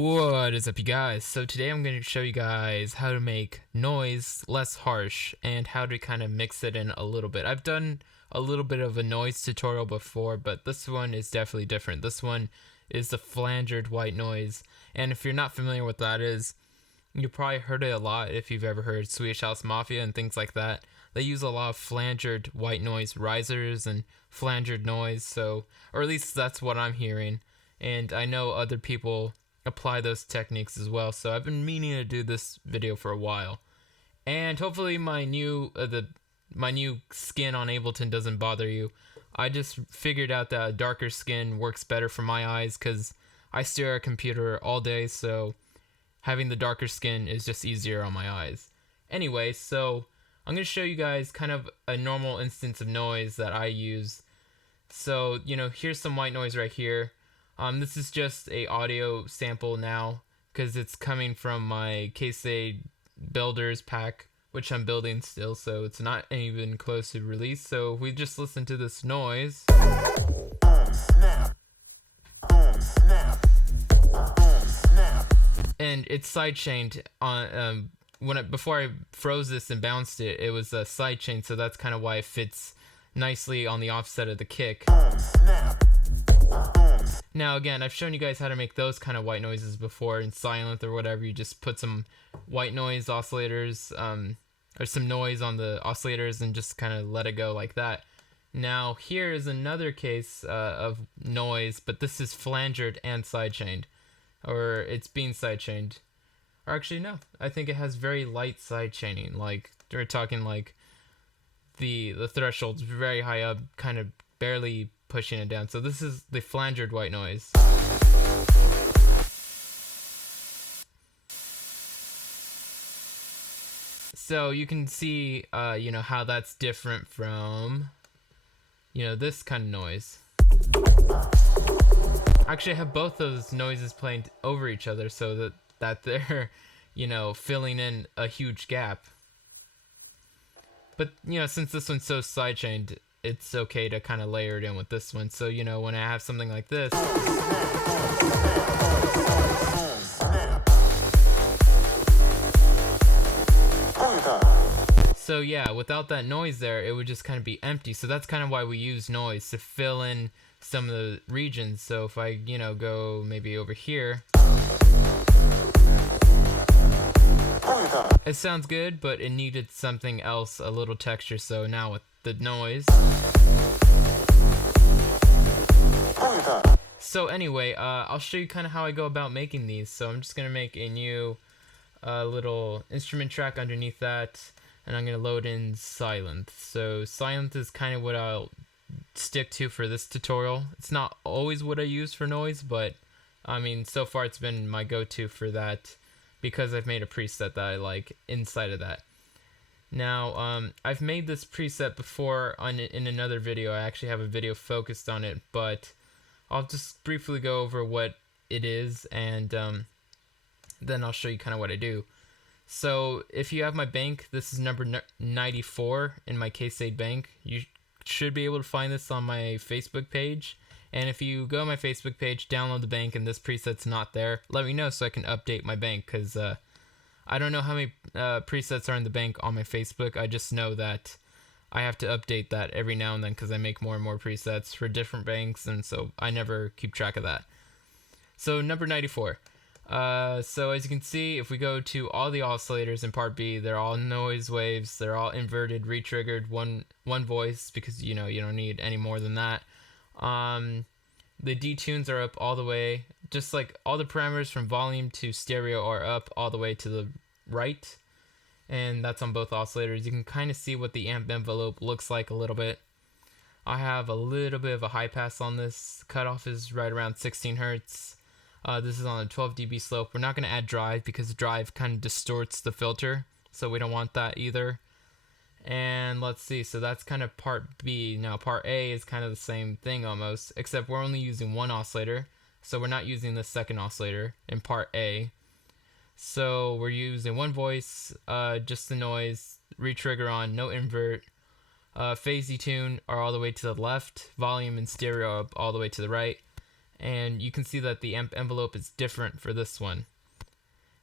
What is up, you guys? So today I'm going to show you guys how to make noise less harsh and how to kind of mix it in a little bit. I've done a little bit of a noise tutorial before, but this one is definitely different. This one is the Flangered white noise, and if you're not familiar with what that is, you probably heard it a lot if you've ever heard Swedish House Mafia and things like that. They use a lot of flangered white noise risers and flangered noise, so, or at least that's what I'm hearing, and I know other people apply those techniques as well, so I've been meaning to do this video for a while. And hopefully my new skin on Ableton doesn't bother you. I just figured out that a darker skin works better for my eyes because I stare at a computer all day, so having the darker skin is just easier on my eyes. Anyway, so I'm going to show you guys kind of a normal instance of noise that I use. So, here's some white noise right here. This is just a audio sample now because it's coming from my A.N.A builders pack, which I'm building still, so it's not even close to release. So we just listen to this noise. And it's sidechained on before I froze this and bounced it, it was a sidechain, so that's kind of why it fits nicely on the offset of the kick. Now again, I've shown you guys how to make those kind of white noises before in Silent or whatever. You just put some white noise oscillators or some noise on the oscillators and just kind of let it go like that. Now here is another case of noise, but this is flangered and sidechained, or it's being sidechained. Or actually no, I think it has very light sidechaining. Like we're talking like the threshold's very high up, kind of barely pushing it down. So this is the flangered white noise. So you can see how that's different from this kind of noise. Actually, I have both those noises playing over each other so that they're filling in a huge gap. But since this one's so sidechained, it's okay to kind of layer it in with this one. So when I have something like this, so yeah, without that noise there, it would just kind of be empty. So that's kind of why we use noise, to fill in some of the regions. So if I go maybe over here, it sounds good, but it needed something else, a little texture. So now with the noise. So anyway, I'll show you kind of how I go about making these. So I'm just going to make a new little instrument track underneath that, and I'm going to load in Silent. So Silent is kind of what I'll stick to for this tutorial. It's not always what I use for noise, but I mean, so far it's been my go-to for that because I've made a preset that I like inside of that. Now, I've made this preset before in another video. I actually have a video focused on it, but I'll just briefly go over what it is, and then I'll show you kind of what I do. So if you have my bank, this is number 94 in my A.N.A bank. You should be able to find this on my Facebook page. And if you go on my Facebook page, download the bank, and this preset's not there, let me know so I can update my bank, because I don't know how many presets are in the bank on my Facebook. I just know that I have to update that every now and then because I make more and more presets for different banks, and so I never keep track of that. So number 94. So as you can see, if we go to all the oscillators in part B, they're all noise waves. They're all inverted, retriggered, one voice, because you don't need any more than that. The detunes are up all the way, just like all the parameters from volume to stereo are up all the way to the right, and that's on both oscillators. You can kind of see what the amp envelope looks like a little bit. I have a little bit of a high pass on this. Cutoff is right around 16 hertz. This is on a 12 dB slope. We're not going to add drive because drive kind of distorts the filter, so we don't want that either. And let's see, so that's kind of part B. Now part A is kind of the same thing almost, except we're only using one oscillator, so we're not using the second oscillator in part A. So we're using one voice, just the noise, retrigger on, no invert, phase detune are all the way to the left, volume and stereo up all the way to the right, and you can see that the envelope is different for this one.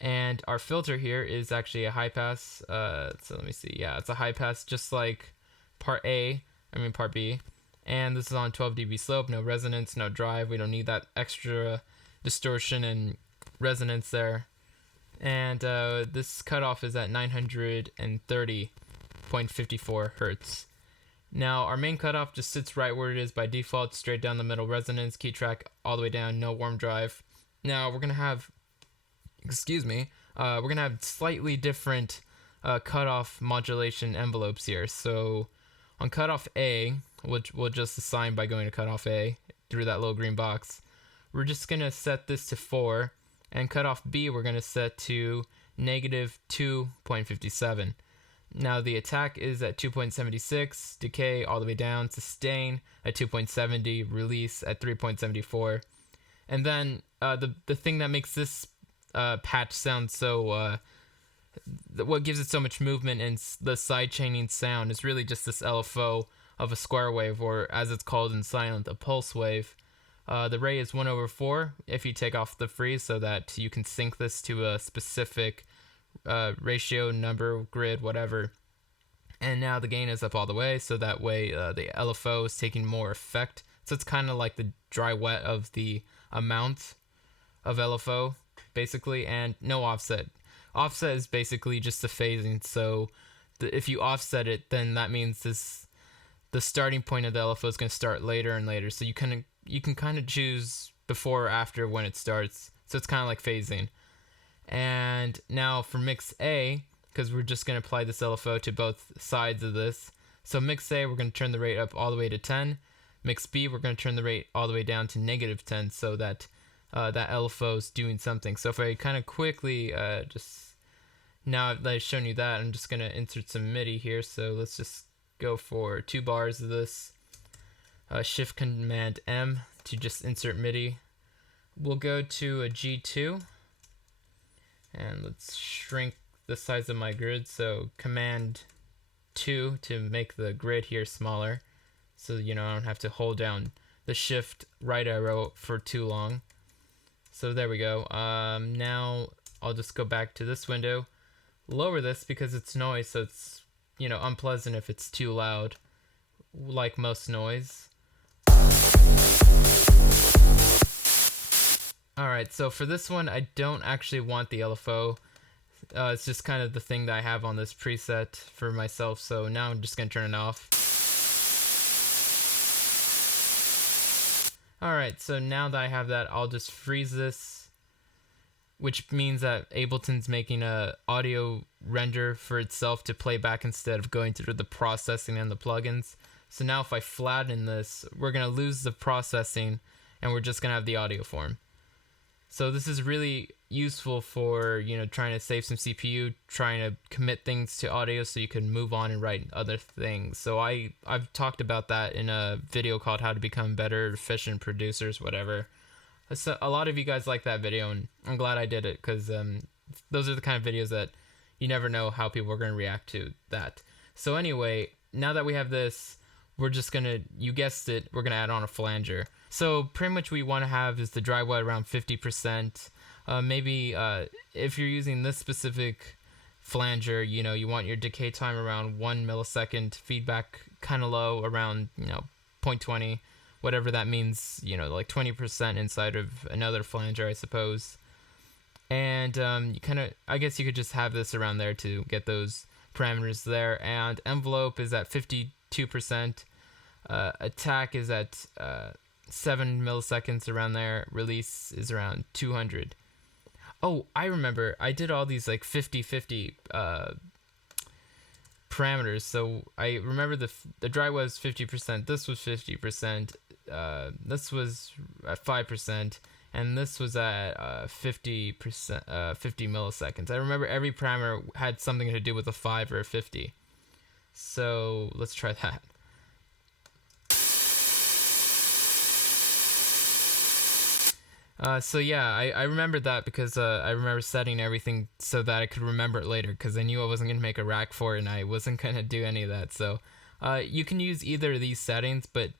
And our filter here is actually a high pass. So let me see. Yeah, it's a high pass, just like part B. And this is on 12 dB slope, no resonance, no drive. We don't need that extra distortion and resonance there. And this cutoff is at 930.54 hertz. Now our main cutoff just sits right where it is by default, straight down the middle, resonance, key track all the way down, no warm drive. Now we're gonna have, we're gonna have slightly different cutoff modulation envelopes here. So on cutoff A, which we'll just assign by going to cutoff A through that little green box, we're just gonna set this to 4, and cutoff B we're gonna set to negative 2.57. Now the attack is at 2.76, decay all the way down, sustain at 2.70, release at 3.74. And then the thing that makes this patch sound so, what gives it so much movement and the side chaining sound is really just this LFO of a square wave, or as it's called in Silent, a pulse wave. The ray is 1/4 if you take off the freeze, so that you can sync this to a specific ratio, number, grid, whatever. And now the gain is up all the way, so that way the LFO is taking more effect. So it's kind of like the dry wet of the amount of LFO, basically, and no offset. Offset is basically just the phasing. So if you offset it, then that means the starting point of the LFO is going to start later and later. So you can kind of choose before or after when it starts. So it's kind of like phasing. And now for mix A, because we're just going to apply this LFO to both sides of this. So mix A, we're going to turn the rate up all the way to 10. Mix B, we're going to turn the rate all the way down to negative 10, so that that LFO is doing something. So if I kind of quickly just, now that I've shown you that, I'm just going to insert some MIDI here. So let's just go for 2 bars of this. Shift Command M to just insert MIDI. We'll go to a G2. And let's shrink the size of my grid. So Command 2 to make the grid here smaller. So, I don't have to hold down the Shift right arrow for too long. So there we go. Now I'll just go back to this window. Lower this because it's noise. So it's, unpleasant if it's too loud, like most noise. Alright, so for this one, I don't actually want the LFO. It's just kind of the thing that I have on this preset for myself, so now I'm just going to turn it off. Alright, so now that I have that, I'll just freeze this, which means that Ableton's making a audio render for itself to play back instead of going through the processing and the plugins. So now if I flatten this, we're going to lose the processing, and we're just going to have the audio form. So this is really useful for, trying to save some CPU, trying to commit things to audio so you can move on and write other things. So I've talked about that in a video called How to Become Better Efficient Producers, whatever. So a lot of you guys like that video, and I'm glad I did it, because those are the kind of videos that you never know how people are going to react to that. So anyway, now that we have this, we're just going to, you guessed it, we're going to add on a flanger. So pretty much what we want to have is the dry wet around 50%. Maybe if you're using this specific flanger, you want your decay time around 1 millisecond, feedback kind of low, around 0.20, whatever that means, like 20% inside of another flanger, I suppose. And you kind of, I guess you could just have this around there to get those parameters there. And envelope is at 52%. Attack is at 7 milliseconds, around there. Release is around 200. Oh, I remember. I did all these like 50-50 parameters. So I remember the dry was 50%. This was 50%. This was at 5%. And this was at 50%, 50 milliseconds. I remember every parameter had something to do with a 5 or a 50. So let's try that. So yeah, I remembered that because I remember setting everything so that I could remember it later, because I knew I wasn't going to make a rack for it and I wasn't going to do any of that. So you can use either of these settings, but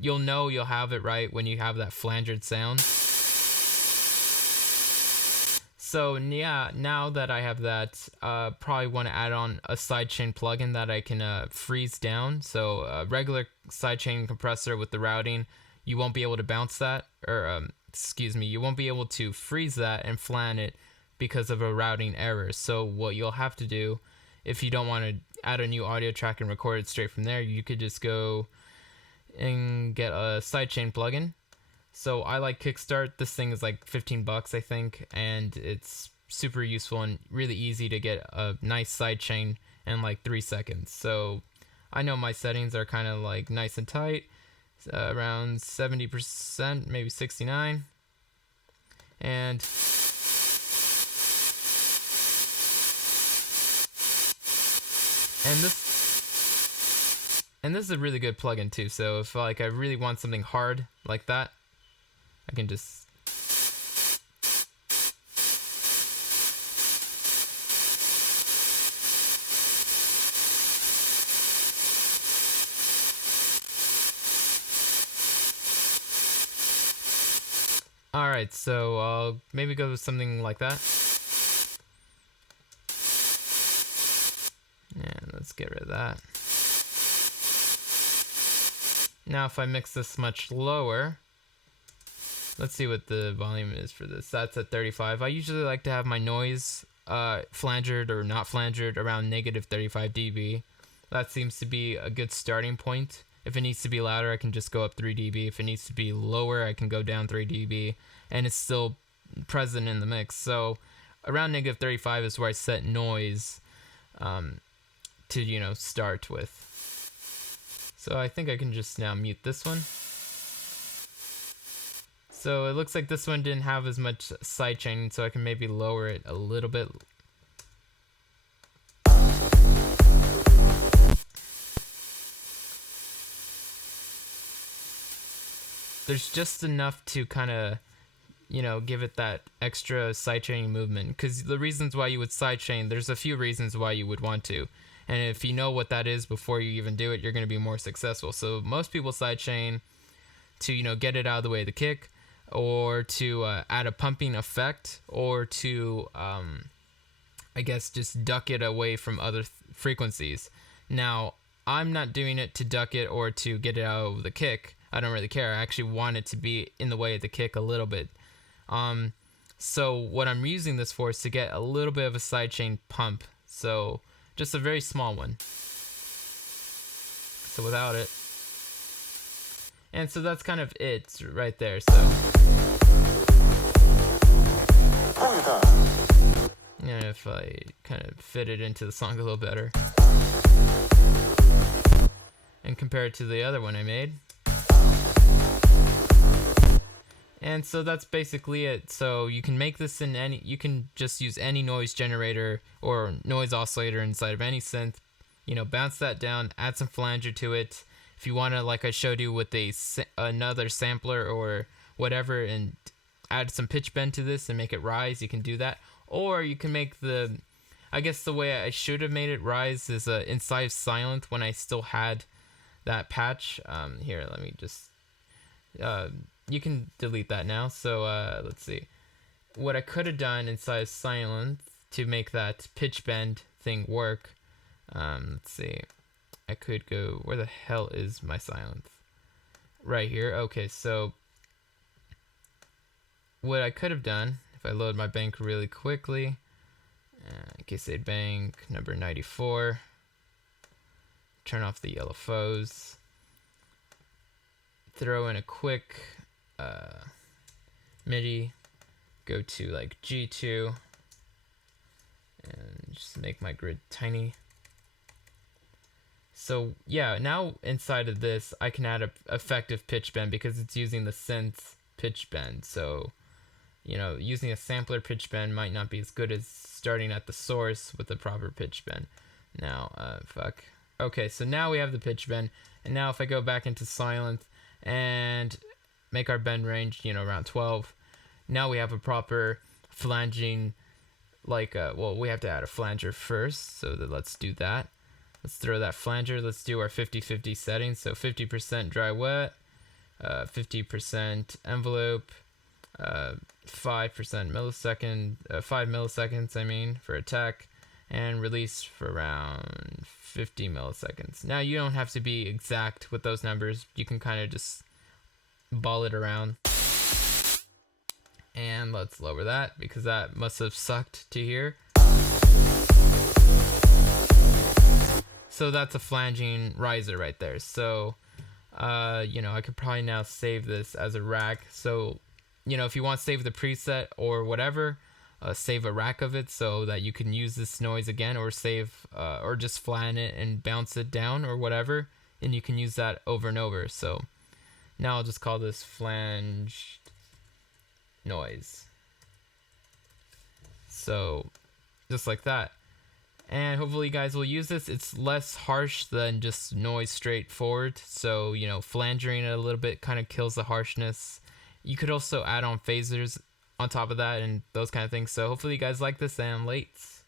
you'll know you'll have it right when you have that flangered sound. So yeah, now that I have that, probably want to add on a sidechain plugin that I can freeze down. So a regular sidechain compressor with the routing, you won't be able to bounce that, or excuse me, you won't be able to freeze that and flan it because of a routing error. So what you'll have to do, if you don't want to add a new audio track and record it straight from there, you could just go and get a sidechain plugin. So I like Kickstart. This thing is like 15 bucks, I think, and it's super useful and really easy to get a nice sidechain in like 3 seconds. So I know my settings are kind of like nice and tight, around 70%, maybe 69, and this is a really good plugin too. So if like I really want something hard like that, I can just Alright, so I'll maybe go with something like that. And let's get rid of that. Now if I mix this much lower, let's see what the volume is for this. That's at 35. I usually like to have my noise flangered or not flangered around negative 35 dB. That seems to be a good starting point. If it needs to be louder, I can just go up 3 dB. If it needs to be lower, I can go down 3 dB. And it's still present in the mix. So around negative 35 is where I set noise to, you know, start with. So I think I can just now mute this one. So it looks like this one didn't have as much sidechaining, so I can maybe lower it a little bit. There's just enough to kind of, you know, give it that extra sidechaining movement. Because the reasons why you would sidechain, there's a few reasons why you would want to. And if you know what that is before you even do it, you're going to be more successful. So most people sidechain to, you know, get it out of the way of the kick, or to add a pumping effect, or to, I guess, just duck it away from other frequencies. Now, I'm not doing it to duck it or to get it out of the kick. I don't really care. I actually want it to be in the way of the kick a little bit. So what I'm using this for is to get a little bit of a sidechain pump. So just a very small one. So without it. And so that's kind of it right there. So yeah, if I kind of fit it into the song a little better and compare it to the other one I made. And so that's basically it. So you can make this in any, you can just use any noise generator or noise oscillator inside of any synth, you know, bounce that down, add some flanger to it. If you want to, like I showed you with another sampler or whatever, and add some pitch bend to this and make it rise, you can do that. Or you can make the, I guess the way I should have made it rise is inside of silent when I still had that patch. Here, let me just, you can delete that now. So let's see. What I could have done inside silent to make that pitch bend thing work. Let's see. I could go, where the hell is my silent? Right here. Okay, so what I could have done, if I load my bank really quickly, in case they bank number 94, turn off the yellow foes, throw in a quick MIDI, go to like G2, and just make my grid tiny. So yeah, now inside of this, I can add a effective pitch bend because it's using the synth pitch bend. So, you know, using a sampler pitch bend might not be as good as starting at the source with the proper pitch bend. Now, Okay, so now we have the pitch bend, and now if I go back into silent and make our bend range, you know, around 12, now we have a proper flanging, like, well, we have to add a flanger first, so let's do that. Let's throw that flanger. Let's do our 50-50 settings. So 50% dry wet, 50% envelope, 5% millisecond, 5 milliseconds, I mean, for attack, and release for around 50 milliseconds. Now, you don't have to be exact with those numbers. You can kind of just ball it around. And let's lower that because that must have sucked to hear. So that's a flanging riser right there. So, I could probably now save this as a rack. So, if you want to save the preset or whatever, save a rack of it so that you can use this noise again, or save, or just flatten it and bounce it down or whatever, and you can use that over and over. So now I'll just call this flanged noise. So just like that. And hopefully you guys will use this. It's less harsh than just noise straightforward. So, flangering it a little bit kind of kills the harshness. You could also add on phasers on top of that and those kind of things. So hopefully you guys like this, and lates.